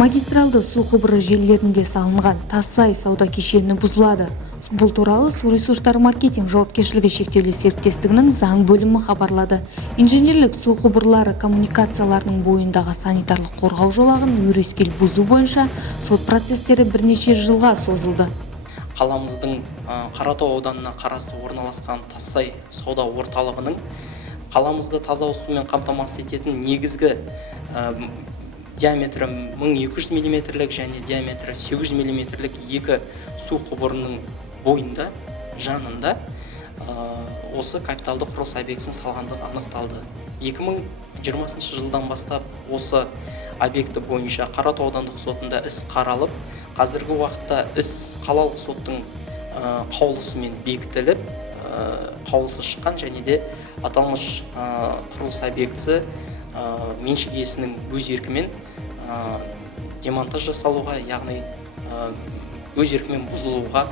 Магистралды су құбыры желілерінде салынған Тассай сауда кешені бұзылады. Бұл туралы Су ресурстары маркетинг жауапкершілігі шектеулі серіктестігінің заң бөлімі хабарлады. Инженерлік су құбырлары коммуникацияларының бойындағы санитарлық қорғау жолағын өрескел бұзу бойынша сот процестері бірнеше жылға созылды. Қаламыздың Қаратау ауданына қарасты орналасқан Тассай сауда орталығының қаламызды таза сумен қамтамасыз ететін негізгі диаметрі 1200 мм және диаметрі 800 мм екі су құбырының бойында, жанында осы капиталды құрылыс объектісін салғандығы анықталды. 2020 жылдан бастап осы объекті бойынша Қаратау аудандық сотында іс қаралып, қазіргі уақытта іс қалалық соттың қаулысымен бекітіліп, қаулысы шыққан және де аталмыш құрылыс объектісі меншік иесінің өз еркімен демонтаж жасалуға, яғни өз еркімен бұзылуға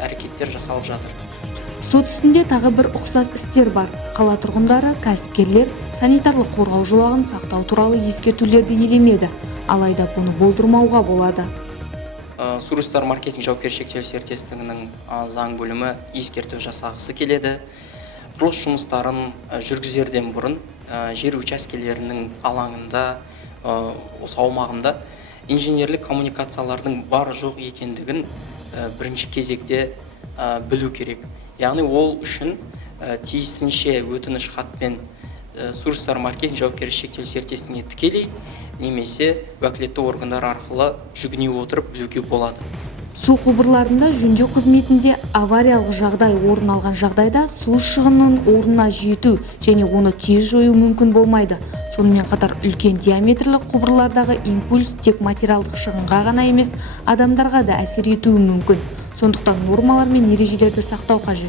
әрекеттер жасалып жатыр. Сот үстінде тағы бір ұқсас істер бар. Қала тұрғындары, кәсіпкерлер санитарлық қорғау жолағын сақтау туралы ескертулерді елемеді. Алайда бұны болдырмауға болады. Су ресурстары маркетинг жауапкершілігі шектеулі серіктестігінің заң бөлімі ескерту жасағысы келеді. Құрылыс жұмыстарын жүргізерден бұрын жер учаскелерінің алаңында, осы аумағында инженерлік коммуникациялардың бар жоқ екендігін бірінші кезекте білу керек. Яғни ол үшін тиісінше өтініш хатпен Су ресурстары маркетинг жауапкершілігі шектеулі серіктестігіне тікелей немесе уәкілетті органдар арқылы жүгіне отырып білуге болады. Су құбырларында жөндеу қызметінде авариялық жағдай орын алған жағдайда су шығынын орнына жету және оны тез жою мүмкін болмайды. Сонымен қатар үлкен диаметрлік құбырлардағы импульс тек материалдық шығынға ғана емес, адамдарға да әсер етуі мүмкін. Сондықтан нормалар мен ережелерді сақтау қажет.